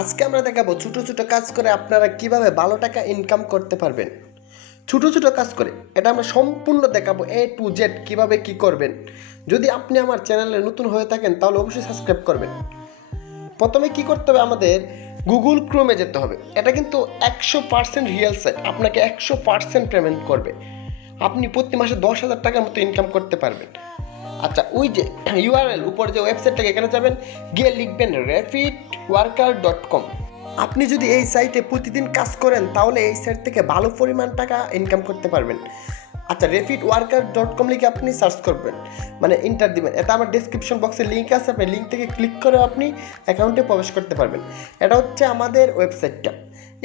আজকে আমরা দেখাবো ছোট ছোট কাজ করে আপনারা কিভাবে ভালো টাকা ইনকাম করতে পারবেন। ছোট ছোট কাজ করে এটা আমরা সম্পূর্ণ দেখাবো, A to Z কিভাবে কি করবেন। যদি আপনি আমার চ্যানেলে নতুন হয়ে থাকেন তাহলে অবশ্যই সাবস্ক্রাইব করবেন। প্রথমে কি করতে হবে, আমাদের গুগল ক্রোমে যেতে হবে। এটা কিন্তু 100% রিয়েল সাইট, আপনাকে 100% পেমেন্ট করবে। আপনি প্রতি মাসে 10,000 টাকার মতো ইনকাম করতে পারবেন। আচ্ছা, ওই যে ইউআরএল উপর যে ওয়েবসাইটটাকে, এখানে যাবেন, গিয়ে লিখবেন rapidworker.com। আপনি যদি এই সাইটে প্রতিদিন কাজ করেন তাহলে এই সাইট থেকে ভালো পরিমাণ টাকা ইনকাম করতে পারবেন। আচ্ছা, rapidworker.com লিখে আপনি সার্চ করবেন, মানে এন্টার দিবেন। এটা আমার ডেসক্রিপশন বক্সে লিঙ্ক আছে, আপনি লিঙ্ক থেকে ক্লিক করে আপনি অ্যাকাউন্টে প্রবেশ করতে পারবেন। এটা হচ্ছে আমাদের ওয়েবসাইটটা।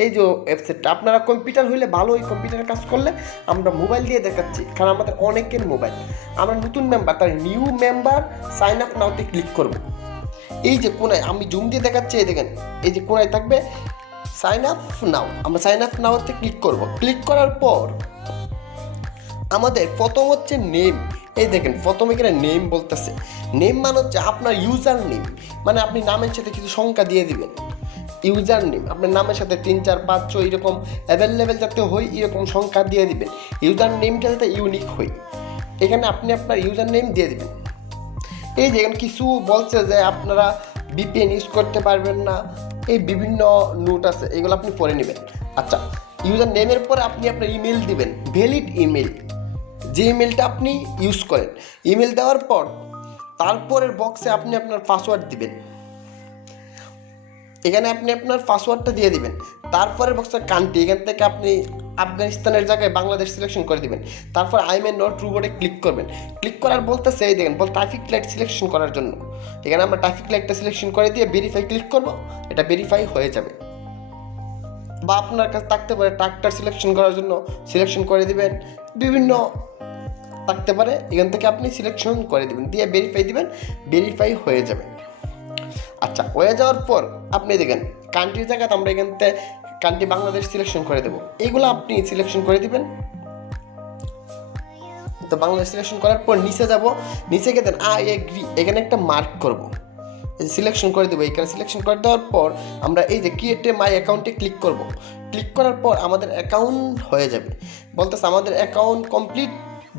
এই যে ওয়েবসাইটটা, আপনারা কম্পিউটার হইলে ভালো, ওই কম্পিউটারে কাজ করলে আমরা মোবাইল দিয়ে দেখাচ্ছি, কারণ আমাদের অনেকের মোবাইল। আমরা নতুন মেম্বার, তার নিউ মেম্বার সাইন আপ নাওতে ক্লিক করব। এই যে কোনায় আমি জুম দিয়ে দেখাচ্ছি, এই দেখেন, এই যে কোনায় থাকবে সাইন আপ নাও। আমরা সাইন আপ নাওতে ক্লিক করব। ক্লিক করার পর আমাদের প্রথম হচ্ছে নেম। এই দেখেন প্রথমে এখানে নেম বলতেছে। নেম মানে হচ্ছে আপনার ইউজার নেম, মানে আপনি নামের সাথে কিছু সংখ্যা দিয়ে দিবেন। ইউজার নেম আপনার নামের সাথে 3, 4, 5, 6 এরকম অ্যাভেলেবেল যাতে হয় এরকম সংখ্যা দিয়ে দিবেন। ইউজার নেমটা যাতে ইউনিক হয়, এখানে আপনি আপনার ইউজার নেম দিয়ে দিবেন। এই যে এখানে কিছু বলছে যে আপনারা VPN ইউজ করতে পারবেন না, এই বিভিন্ন নোট আছে, এগুলো আপনি পড়ে নেবেন। আচ্ছা, ইউজার নেমের পরে আপনি আপনার ইমেল দিবেন, ভ্যালিড ইমেল, যে ইমেলটা আপনি ইউজ করেন। ইমেল দেওয়ার পর তারপরের বক্সে আপনি আপনার পাসওয়ার্ড দিবেন। এখানে আপনি আপনার পাসওয়ার্ডটা দিয়ে দিবেন। তারপরে বক্সের কান্ট্রি, এখান থেকে আপনি আফগানিস্তানের জায়গায় বাংলাদেশ সিলেকশন করে দিবেন। তারপর আই মে নট রোবটে ক্লিক করবেন। ক্লিক করার বলতেছে, এই দেখেন, ট্রাফিক লাইট সিলেকশন করার জন্য। এখানে আমরা ট্রাফিক লাইটটা সিলেকশন করে দিয়ে ভেরিফাই ক্লিক করব, এটা ভেরিফাই হয়ে যাবে। বা আপনার কাছে থাকতে পারে ট্রাক্টর সিলেকশন করার জন্য, সিলেকশন করে দিবেন। বিভিন্ন থাকতে পারে, এখান থেকে আপনি সিলেকশন করে দিবেন, দিয়ে ভেরিফাই দিবেন, ভেরিফাই হয়ে যাবে। আচ্ছা, হয়ে যাওয়ার পর আপনি দেখেন কান্ট্রির জায়গাতে আমরা এখান থেকে কান্ট্রি বাংলাদেশ সিলেকশন করে দেবো। এইগুলো আপনি সিলেকশন করে দিবেন। তো বাংলাদেশ সিলেকশন করার পর নিচে যাব, নিচে গিয়ে দেন আই এগ্রি, এখানে একটা মার্ক করব, সিলেকশন করে দেবো। এখানে সিলেকশন করে দেওয়ার পর আমরা এই যে ক্রিয়েট মাই অ্যাকাউন্টে ক্লিক করব। ক্লিক করার পর আমাদের অ্যাকাউন্ট হয়ে যাবে। বলতেছে আমাদের অ্যাকাউন্ট কমপ্লিট,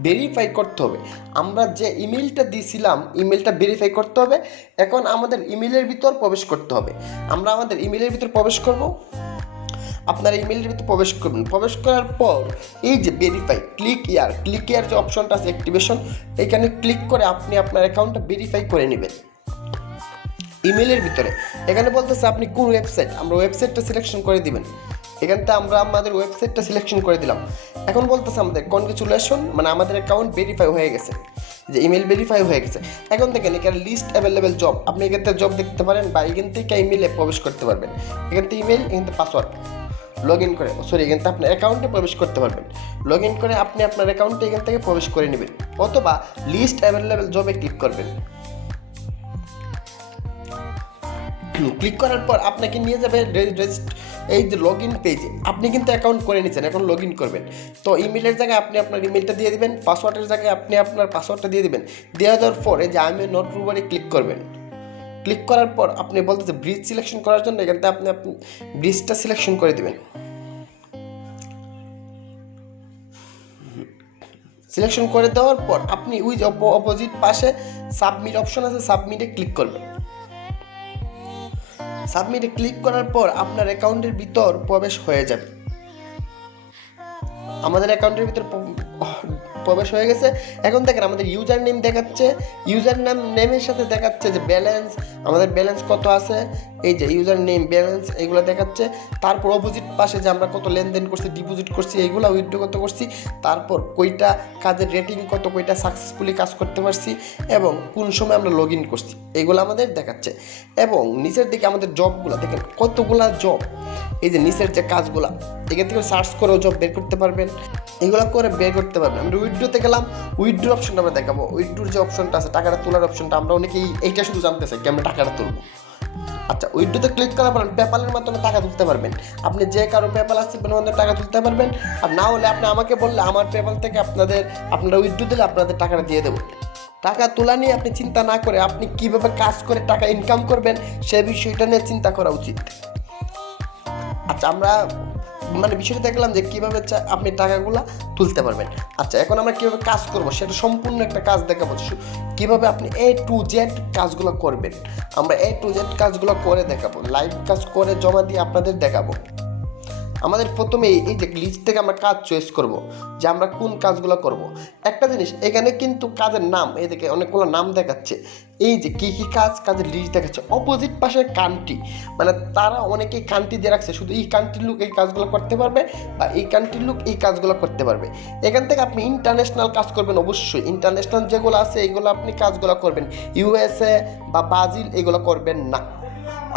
ভেরিফাই করতে হবে। আমরা যে ইমেলটা দিয়েছিলাম ইমেলটা ভেরিফাই করতে হবে। এখন আমাদের ইমেলের ভিতর প্রবেশ করতে হবে। আমরা আমাদের ইমেলের ভিতর প্রবেশ করব। আপনার ইমেলের ভিতরে প্রবেশ করবেন। প্রবেশ করার পর এই যে ভেরিফাই, ক্লিক ইয়ার যে অপশনটা আছে অ্যাক্টিভেশন, এখানে ক্লিক করে আপনি আপনার অ্যাকাউন্টটা ভেরিফাই করে নেবেন ইমেলের ভিতরে। এখানে বলতেছে আপনি কোন ওয়েবসাইট, আমরা ওয়েবসাইটটা সিলেকশন করে দিবেন। এখানটা আমরা আমাদের ওয়েবসাইটটা সিলেকশন করে দিলাম। এখন বলতেছে আমাদের কনগ্রেচুলেশন, মানে আমাদের অ্যাকাউন্ট ভেরিফাই হয়ে গেছে, যে ইমেল ভেরিফাই হয়ে গেছে। এখন দেখেন এখানে লিস্ট অ্যাভেলেবেল জব, আপনি এখান থেকে জব দেখতে পারেন বা এখান থেকে ইমেলে প্রবেশ করতে পারবেন। এখান থেকে ইমেল, এখান থেকে পাসওয়ার্ড লগ ইন করে, এখান থেকে আপনার অ্যাকাউন্টে প্রবেশ করতে পারবেন। লগ ইন করে আপনি আপনার অ্যাকাউন্টে এখান থেকে প্রবেশ করে নেবেন, অথবা লিস্ট অ্যাভেলেবেল জবে ক্লিক করবেন। ক্লিক করার পর আপনাকে নিয়ে যাবে এই যে লগ ইন পেজে। আপনি কিন্তু অ্যাকাউন্ট করে নিচ্ছেন, এখন লগ ইন করবেন। তো ইমেলের জায়গায় আপনি আপনার ইমেলটা দিয়ে দিবেন, পাসওয়ার্ডের জায়গায় আপনি আপনার পাসওয়ার্ডটা দিয়ে দিবেন। দেওয়া দেওয়ার পর এই যে আই মে নট রোবটে ক্লিক করবেন। ক্লিক করার পর আপনি বলতেছে ব্রিজ সিলেকশন করার জন্য, এখান থেকে আপনি ব্রিজটা সিলেকশন করে দিবেন। সিলেকশন করে দেওয়ার পর আপনি ওই যে অপোজিট পাশে সাবমিট অপশন আছে, সাবমিটে ক্লিক করবেন। সাবমিটে ক্লিক করার পর আপনার অ্যাকাউন্টের ভিতর প্রবেশ হয়ে যাবে। আমাদের অ্যাকাউন্টের ভিতর প্রবেশ হয়ে গেছে। এখন দেখেন আমাদের ইউজার নেম দেখাচ্ছে, ইউজার নেমের সাথে দেখাচ্ছে যে ব্যালেন্স, আমাদের ব্যালেন্স কত আছে, এই যে ইউজার নেম, ব্যালেন্স, এগুলো দেখাচ্ছে। তারপর অপোজিট পাশে যে আমরা কত লেনদেন করছি, ডিপোজিট করছি, এইগুলো উইথড্র কত করছি, তারপর কয়টা কাজের রেটিং কত, কয়টা সাকসেসফুলি কাজ করতে পারছি এবং কোন সময় আমরা লগ ইন করছি, এইগুলো আমাদের দেখাচ্ছে। এবং নিচের দিকে আমাদের জবগুলো দেখেন, কতগুলা জব, এই যে নিচের যে কাজগুলা, এখান থেকে সার্চ করেও জব বের করতে পারবেন, এগুলো করে বের করতে পারবেন। আমরা উইথড্রোতে গেলাম, উইথড্রো অপশনটা আমরা দেখাবো। উইথড্রোর যে অপশনটা আছে, টাকাটা তোলার অপশনটা, আমরা অনেকেই এইটা শুধু জানতে চাই কি আমরা টাকাটা তুলবো। আচ্ছা, উইথড্রোতে ক্লিক করার পর পেপ্যালের মাধ্যমে টাকা তুলতে পারবেন। আপনি যে কারো পেপ্যাল আছে পেপ্যালের মাধ্যমে টাকা তুলতে পারবেন। আর না হলে আপনি আমাকে বললে আমার পেপ্যাল থেকে আপনারা উইথড্রো দিলে আপনাদের টাকাটা দিয়ে দেবো। টাকা তোলা নিয়ে আপনি চিন্তা না করে আপনি কীভাবে কাজ করে টাকা ইনকাম করবেন সে বিষয়টা নিয়ে চিন্তা করা উচিত। আচ্ছা, আমরা বিষয়টা দেখলাম যে কীভাবে আপনি টাকাগুলো তুলতে পারবেন। আচ্ছা, এখন আমরা কীভাবে কাজ করব সেটা সম্পূর্ণ একটা কাজ দেখাবো, কীভাবে আপনি A to Z কাজগুলো করবেন। আমরা A to Z কাজগুলো করে দেখাবো, লাইভ কাজ করে জমা দিয়ে আপনাদের দেখাবো। আমাদের প্রথমে এই যে লিস্ট থেকে আমরা কাজ চয়েস করব যে আমরা কোন কাজগুলো করব। একটা জিনিস, এখানে কিন্তু কাজের নাম এদিকে অনেকগুলো নাম দেখাচ্ছে, এই যে কী কী কাজের লিস্ট দেখাচ্ছে। অপোজিট পাশে কান্ট্রি, তারা অনেকেই কান্ট্রি দিয়ে রাখছে, শুধু এই কান্ট্রির লোক এই কাজগুলো করতে পারবে বা এই কান্ট্রির লোক এই কাজগুলো করতে পারবে। এখান থেকে আপনি ইন্টারন্যাশনাল কাজ করবেন, অবশ্যই ইন্টারন্যাশনাল যেগুলো আছে এইগুলো আপনি কাজগুলো করবেন। USA বা ব্রাজিল এগুলো করবেন না।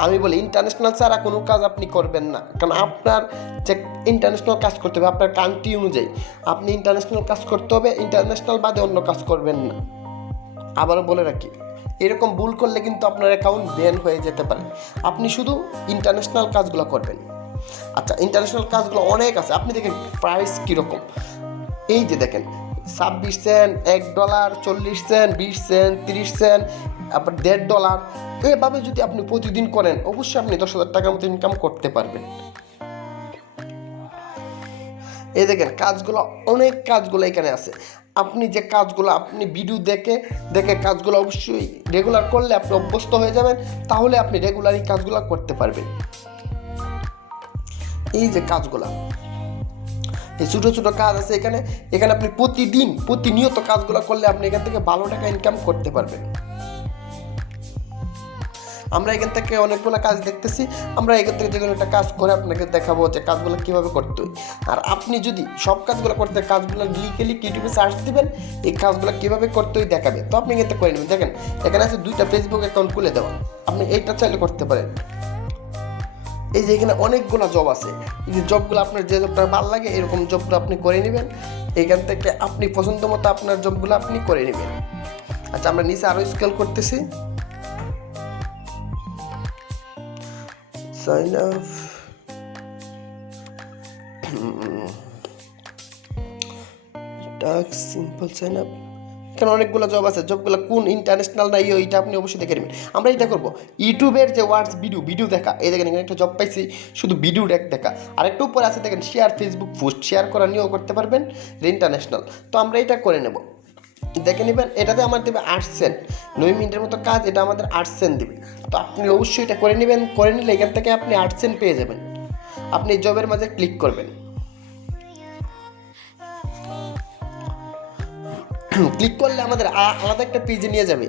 আমি বলি ইন্টারন্যাশনাল ছাড়া কোনো কাজ আপনি করবেন না, কারণ আপনার যে ইন্টারন্যাশনাল কাজ করতে হবে আপনার কান্ট্রি অনুযায়ী আপনি ইন্টারন্যাশনাল কাজ করতে হবে, ইন্টারন্যাশনাল বাদে অন্য কাজ করবেন না। আবারও বলে রাখি, এরকম ভুল করলে কিন্তু আপনার অ্যাকাউন্ট ব্যান হয়ে যেতে পারে। আপনি শুধু ইন্টারন্যাশনাল কাজগুলো করবেন। আচ্ছা, ইন্টারন্যাশনাল কাজগুলো অনেক আছে, আপনি দেখেন প্রাইস কীরকম। এই যে দেখেন 26 সেন্ট, $1, 40 সেন্ট, 20 সেন্ট, 30 সেন্ট, আবার $1.5। এভাবে যদি আপনি প্রতিদিন করেন অবশ্যই আপনি 10,000 টাকার মতো ইনকাম করতে পারবেন। এই দেখেন কাজগুলো, অনেক কাজগুলো এখানে আছে। আপনি যে কাজগুলো আপনি ভিডিও দেখে দেখে কাজগুলো অবশ্যই রেগুলার করলে আপনি অভ্যস্ত হয়ে যাবেন, তাহলে আপনি রেগুলারই কাজগুলো করতে পারবেন। এই যে কাজগুলো, এই ছোটো ছোটো কাজ আছে এখানে আপনি প্রতিনিয়ত কাজগুলো করলে আপনি এখান থেকে ভালো টাকা ইনকাম করতে পারবেন। আমরা এখান থেকে অনেকগুলো কাজ দেখতেছি, আমরা এখান থেকে যে কোনো একটা কাজ করে আপনাকে দেখাবো যে কাজগুলো কীভাবে করতে হয়। আর আপনি যদি সব কাজগুলো করতে কাজগুলো লিখে ইউটিউবে সার্চ দিবেন, এই কাজগুলো কীভাবে করতে হয় দেখাবে, তো আপনি এখান থেকে করে নেবেন। দেখেন এখানে আছে 2টা ফেসবুক অ্যাকাউন্ট খুলে দেওয়া, আপনি এইটা চাইলে করতে পারেন। এই যে এখানে অনেকগুলো জব আছে, এই যে জবগুলো আপনার যে জবটা ভালো লাগে এরকম জবগুলো আপনি করে নেবেন। এইখান থেকে আপনি পছন্দ মতো আপনার জবগুলো আপনি করে নেবেন। আচ্ছা, আমরা নিচে আরও স্কেল করতেছি। Sign up, task simple sign up. এখানে অনেকগুলো জব আছে, জবগুলো কোন ইন্টারন্যাশনাল না এইটা আপনি অবশ্যই দেখে নেবেন। আমরা এটা করবো ইউটিউবের যে ওয়ার্ডস ভিডিও দেখা, এই দেখেন এখানে একটা জব পাইছি শুধু ভিডিও দেখা। আরেকটু উপরে আছে দেখেন শেয়ার ফেসবুক পোস্ট, শেয়ার করা নিয়েও করতে পারবেন ইন্টারন্যাশনাল। তো আমরা এটা করে নেব, দেখে নেবেন। এটাতে আমার দেবে 8 সেন্ট, 9 মিনিটের মতো কাজ, এটা আমাদের 8 সেন্ট দেবে। তো আপনি অবশ্যই এটা করে নেবেন, করে নিলে এখান থেকে আপনি 8 সেন্ট পেয়ে যাবেন। আপনি জবের মাঝে ক্লিক করবেন, ক্লিক করলে আমাদের আলাদা একটা পেজে নিয়ে যাবে,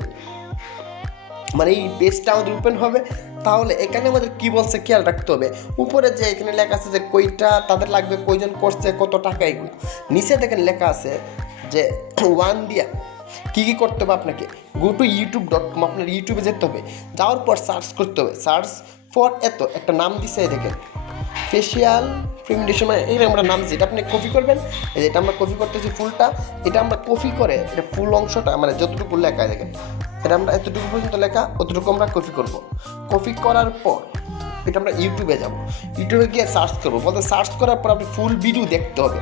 এই পেজটা আমাদের ওপেন হবে। তাহলে এখানে আমাদের কি বলছে খেয়াল রাখতে হবে, উপরে যে এখানে লেখা আছে যে কইটা তাদের লাগবে, কয়জন করছে, কত টাকা, এগুলো নিচে দেখেন লেখা আছে যে 1 দিয়া কী কী করতে হবে আপনাকে। গো টু youtube.com, আপনার ইউটিউবে যেতে হবে, যাওয়ার পর সার্চ করতে হবে, সার্চ ফর একটা নাম দিছে দেখেন ফেশিয়াল প্রিমিটেশন, এই আমরা নাম দিচ্ছি, এটা আপনি কপি করবেন। এটা আমরা কপি করতেছি ফুলটা, এটা আমরা কপি করে এটা ফুল অংশটা যতটুকু লেখা দেখেন, এটা আমরা এতটুকু পর্যন্ত লেখা অতটুকু আমরা কপি করব। কপি করার পর এটা আমরা ইউটিউবে যাব, ইউটিউবে গিয়ে সার্চ করবো, বলতে সার্চ করার পর আপনি ফুল ভিডিও দেখতে হবে।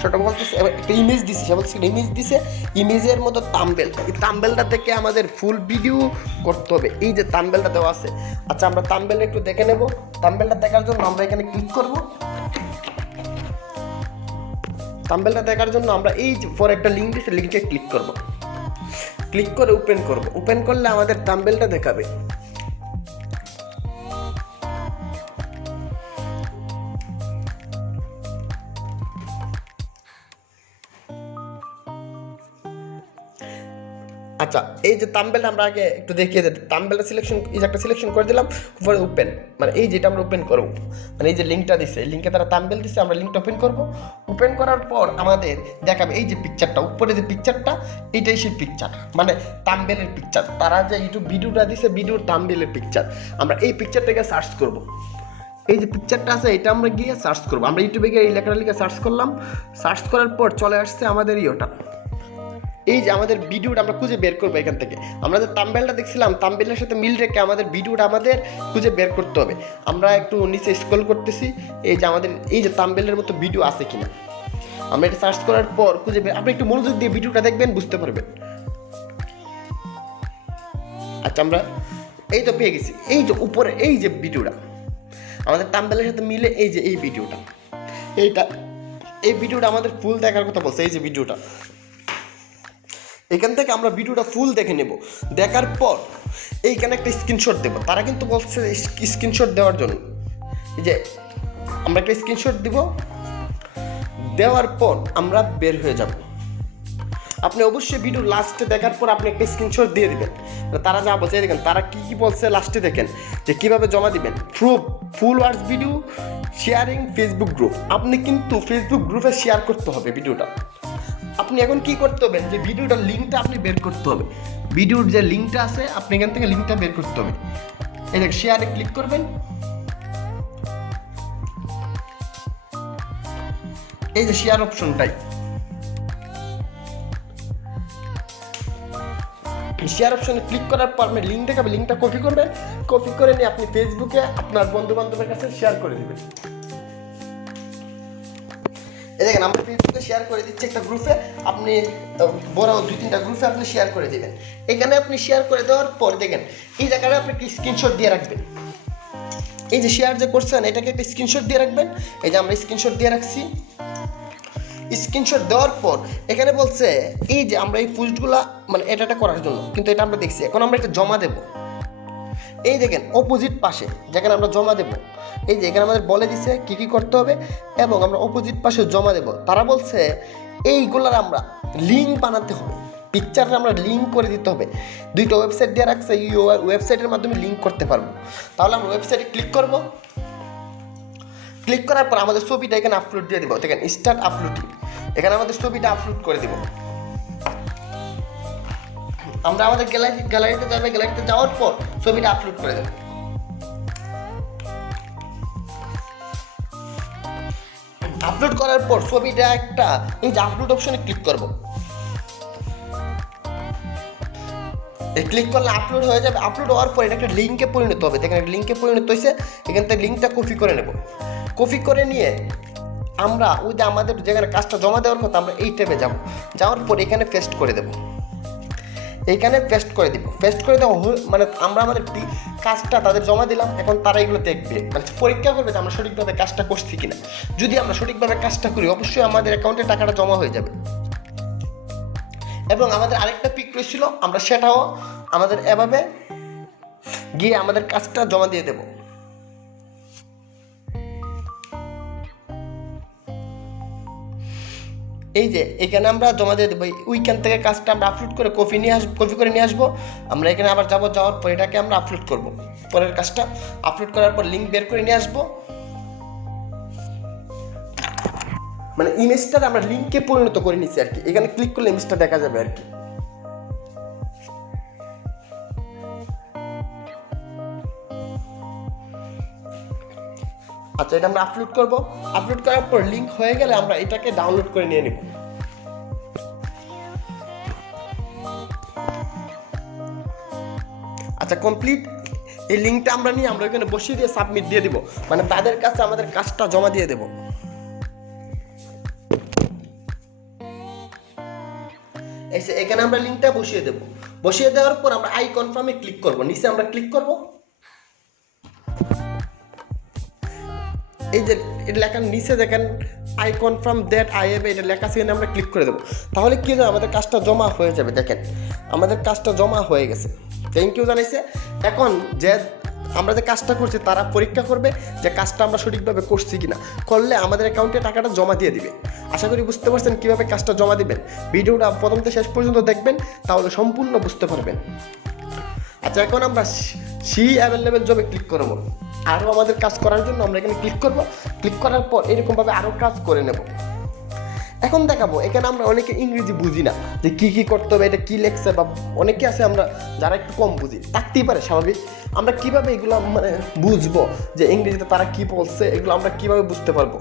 সেটা বলতেছে একটা ইমেজ দিছে, সে বলছে ইমেজ দিছে, ইমেজের মতো থাম্বনেল, এই থাম্বনেলটা থেকে আমাদের ফুল ভিডিও করতে হবে। এই যে থাম্বনেলটা দেওয়া আছে, আচ্ছা আমরা থাম্বনেলটা একটু দেখে নেব। থাম্বনেলটা দেখার জন্য আমরা এখানে ক্লিক করব। থাম্বনেলটা দেখার জন্য আমরা এই যে পরে একটা লিঙ্ক দিছে, লিঙ্কে ক্লিক করব, ক্লিক করে ওপেন করব। ওপেন করলে আমাদের থাম্বনেলটা দেখাবে। আচ্ছা, এই যে থাম্বনেলটা আমরা আগে একটু দেখিয়ে দিই। থাম্বনেলটা সিলেকশন করে দিলাম, উপরে ওপেন, এই যেটা আমরা ওপেন করব, এই যে লিঙ্কটা দিছে, লিঙ্কে তারা থাম্বনেল দিছে, আমরা লিঙ্কটা ওপেন করব। ওপেন করার পর আমাদের দেখাবে এই যে পিকচারটা, উপরে যে পিকচারটা, এইটাই সেই পিকচার, থাম্বনেলের পিকচার। তারা যে ইউটিউব ভিডিওটা দিছে, ভিডিওর থাম্বনেলের পিকচার। আমরা এই পিকচারটাকে সার্চ করব, এই যে পিকচারটা আছে এটা আমরা গিয়ে সার্চ করব। আমরা ইউটিউবে গিয়ে এই লেখাটা লিখে সার্চ করলাম, সার্চ করার পর চলে আসছে আমাদের ওটা, এই যে আমাদের ভিডিওটা আমরা খুঁজে বের করবো এখান থেকে। আমরা যে থাম্বনেলটা দেখছিলাম, থাম্বনেলের সাথে মিল রেখে আমাদের ভিডিওটা আমাদের খুঁজে বের করতে হবে। আমরা একটু নিচে স্ক্রল করতেছি, এই যে আমাদের এই যে থাম্বনেলের মতো ভিডিও আছে কিনা আমরা এটা সার্চ করার পর খুঁজে বের, আপনি একটু মনোযোগ দিয়ে ভিডিওটা দেখবেন, বুঝতে পারবেন। আচ্ছা, আমরা এই তো পেয়ে গেছি। এই যে উপরে এই যে ভিডিওটা আমাদের থাম্বনেলের সাথে মিলে, এই যে এই ভিডিওটা, এই ভিডিওটা আমাদের ফুল দেখার কথা বলছে। এই যে ভিডিওটা, এখান থেকে আমরা ভিডিওটা ফুল দেখে নেব। দেখার পর এইখানে একটা স্ক্রিনশট দেবো। তারা কিন্তু বলছে স্ক্রিনশট দেওয়ার জন্য, এই যে আমরা একটা স্ক্রিনশট দিব। দেওয়ার পর আমরা বের হয়ে যাব। আপনি অবশ্যই ভিডিও লাস্টে দেখার পর আপনি একটা স্ক্রিনশট দিয়ে দিবেন। তারা যা বলছে দেখেন, তারা কী বলছে লাস্টে দেখেন, যে কীভাবে জমা দিবেন। ফুল ওয়ার্ডস ভিডিও শেয়ারিং ফেসবুক গ্রুপ। আপনি কিন্তু ফেসবুক গ্রুপে শেয়ার করতে হবে ভিডিওটা। আপনি এখন কি করতে হবে, যে ভিডিওটার লিঙ্কটা আপনি বের করতে হবে। ভিডিওর যে লিঙ্কটা আছে আপনি এখান থেকে লিঙ্কটা বের করতে হবে। এই দেখ, শেয়ারে ক্লিক করবেন। এই যে শেয়ার অপশনটাই, শেয়ার অপশনে ক্লিক করার পর আপনি লিঙ্ক দেখাবে, লিঙ্কটা কপি করবেন। কপি করে নিয়ে আপনি ফেসবুকে আপনার বন্ধু বান্ধবের কাছে শেয়ার করে দেবেন। এই দেখেন, আমরা ফেসবুকে শেয়ার করে দিচ্ছি একটা গ্রুপে। আপনি বড় 2-3টা গ্রুপে আপনি শেয়ার করে দেবেন। এখানে আপনি শেয়ার করে দেওয়ার পর দেখেন এই জায়গাটা আপনি একটি স্ক্রিনশট দিয়ে রাখবেন। এই যে শেয়ার যে করছেন এটাকে একটা স্ক্রিনশট দিয়ে রাখবেন। এই যে আমরা স্ক্রিনশট দিয়ে রাখছি। স্ক্রিনশট দেওয়ার পর এখানে বলছে এই যে আমরা এই পোস্টগুলা মানে এটা করার জন্য, কিন্তু এটা আমরা দেখছি। এখন আমরা একটা জমা দেব। এই দেখেন অপোজিট পাশে যেখানে আমরা জমা দেব, এই যে এখানে আমাদের বলে দিছে কি কি করতে হবে, এবং আমরা অপোজিট পাশে জমা দেব। তারা বলছে এইগুলার আমরা লিঙ্ক বানাতে হবে, পিকচারে আমরা লিঙ্ক করে দিতে হবে। 2টা ওয়েবসাইট দিয়ে রাখছে, এই ওয়েবসাইটের মাধ্যমে লিঙ্ক করতে পারবো। তাহলে আমরা ওয়েবসাইটে ক্লিক করব। ক্লিক করার পর আমাদের ছবিটা এখানে আপলোড দিয়ে দেবো। দেখেন স্টার্ট আপলোডিং, এখানে আমাদের ছবিটা আপলোড করে দেব। আমরা আমাদের গ্যালারিতে যাবে, গ্যালারিতে যাওয়ার পর ছবিটা আপলোড করে দেব। আপলোড করার পর ছবিটা একটা এই যে আপলোড অপশনে ক্লিক করব। ক্লিক করলে আপলোড হয়ে যাবে। আপলোড হওয়ার পর এটা একটা লিঙ্কে পরিণত হবে। দেখেন লিঙ্কে পরিণত হয়েছে। এখান থেকে লিঙ্কটা কপি করে নেব। কপি করে নিয়ে আমরা ওই যে আমাদের যেখানে কাজটা জমা দেওয়ার কথা আমরা এই ট্যাবে যাব। যাওয়ার পর এখানে পেস্ট করে দেব। এইখানে পেস্ট করে দিব। পেস্ট করে দেওয়া মানে আমরা আমাদের কাজটা তাদের জমা দিলাম। এখন তারা এগুলো দেখবে, মানে পরীক্ষা করবে যে আমরা সঠিকভাবে কাজটা করছি কিনা। যদি আমরা সঠিকভাবে কাজটা করি অবশ্যই আমাদের অ্যাকাউন্টে টাকাটা জমা হয়ে যাবে। এবং আমাদের আরেকটা পিক রয়েছিল, আমরা সেটাও আমাদের এভাবে গিয়ে আমাদের কাজটা জমা দিয়ে দেব। এই যে এখানে আমরা জমা দিয়ে দেবো। ওইখান থেকে কাজটা আমরা আপলোড করে কপি করে নিয়ে আসবো। আমরা এখানে আবার যাওয়ার পর এটাকে আমরা আপলোড করব। পরের কাজটা আপলোড করার পর লিঙ্ক বের করে নিয়ে আসবো। মানে ইমেজটা আমরা লিঙ্কে পরিণত করে নিচ্ছি আর কি। এখানে ক্লিক করলে ইমেজটা দেখা যাবে আর কি। আচ্ছা, এটা আমরা আপলোড করব। আপলোড করার পর লিঙ্ক হয়ে গেলে আমরা এটাকে ডাউনলোড করে নিয়ে নেব। আচ্ছা, কমপ্লিট। এই লিঙ্কটা আমরা নিয়ে আমরা এখানে বসিয়ে দিয়ে সাবমিট দিয়ে দিব, মানে তাদের কাছে আমাদের কাজটা জমা দিয়ে দেব। এখানে আমরা লিঙ্কটা বসিয়ে দেব। বসিয়ে দেওয়ার পর আমরা আই কনফার্মে ক্লিক করব। নিচে আমরা ক্লিক করব। এই যে এটা লেখার নিচে দেখেন I confirm that I have, এটা লেখা আছে, আমরা ক্লিক করে দেবো। তাহলে কি হবে, আমাদের কাজটা জমা হয়ে যাবে। দেখেন আমাদের কাজটা জমা হয়ে গেছে। থ্যাংক ইউ জানাইছে। এখন যে আমরা যে কাজটা করছি তারা পরীক্ষা করবে যে কাজটা আমরা সঠিকভাবে করছি কিনা। করলে আমাদের অ্যাকাউন্টে টাকাটা জমা দিয়ে দিবে। আশা করি বুঝতে পারছেন কীভাবে কাজটা জমা দিবেন। ভিডিওটা প্রথম থেকে শেষ পর্যন্ত দেখবেন, তাহলে সম্পূর্ণ বুঝতে পারবেন। আচ্ছা, এখন আমরা অ্যাভেলেবেল জবে ক্লিক করবো। আরও আমাদের কাজ করার জন্য আমরা এখানে ক্লিক করব। ক্লিক করার পর এরকমভাবে আরও কাজ করে নেব। এখন দেখাবো, এখানে আমরা অনেকে ইংরেজি বুঝি না যে কী কী করতে হবে, এটা কী লেখছে, বা অনেকে আছে আমরা যারা একটু কম বুঝি, থাকতেই পারে স্বাভাবিক। আমরা কীভাবে এগুলো মানে বুঝবো যে ইংরেজিতে তারা কী বলছে, এগুলো আমরা কীভাবে বুঝতে পারবো।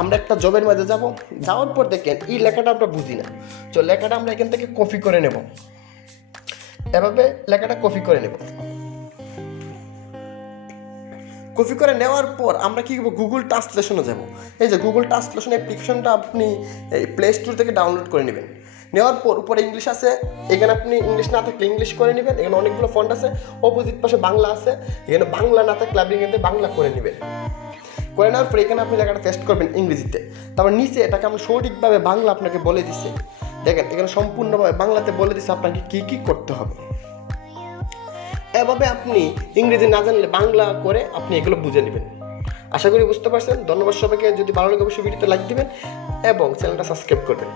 আমরা একটা জবের মাঝে যাব, যাওয়ার পর দেখেন এই লেখাটা আমরা বুঝি না, তো লেখাটা আমরা এখান থেকে কপি করে নেব, এভাবে লেখাটা কপি করে নেব। কপি করে নেওয়ার পর আমরা কী করবো, গুগল ট্রান্সলেশনে যাব। এই যে গুগল ট্রান্সলেশন অ্যাপ্লিকেশনটা আপনি এই প্লে স্টোর থেকে ডাউনলোড করে নেবেন। নেওয়ার পর উপরে ইংলিশ আছে, এখানে আপনি ইংলিশ না থাকলে ইংলিশ করে নেবেন, এখানে অনেকগুলো ফন্ট আছে, অপোজিট পাশে বাংলা আছে, এখানে বাংলা না থাকলে আপনি এখানে বাংলা করে নেবেন। করে নেওয়ার পর এখানে আপনি লেখাটা পেস্ট করবেন ইংরেজিতে, তারপর নিচে এটাকে আমি সঠিকভাবে বাংলা আপনাকে বলে দিচ্ছে, দেখেন এখানে সম্পূর্ণভাবে বাংলাতে বলে দিচ্ছে আপনাকে কী কী করতে হবে। এভাবে আপনি ইংরেজি না জানলে বাংলা করে আপনি এগুলো বুঝে নেবেন। আশা করি বুঝতে পারছেন। ধন্যবাদ সবাইকে। যদি ভালো লাগে অবশ্যই ভিডিওতে লাইক দিবেন এবং চ্যানেলটা সাবস্ক্রাইব করবেন।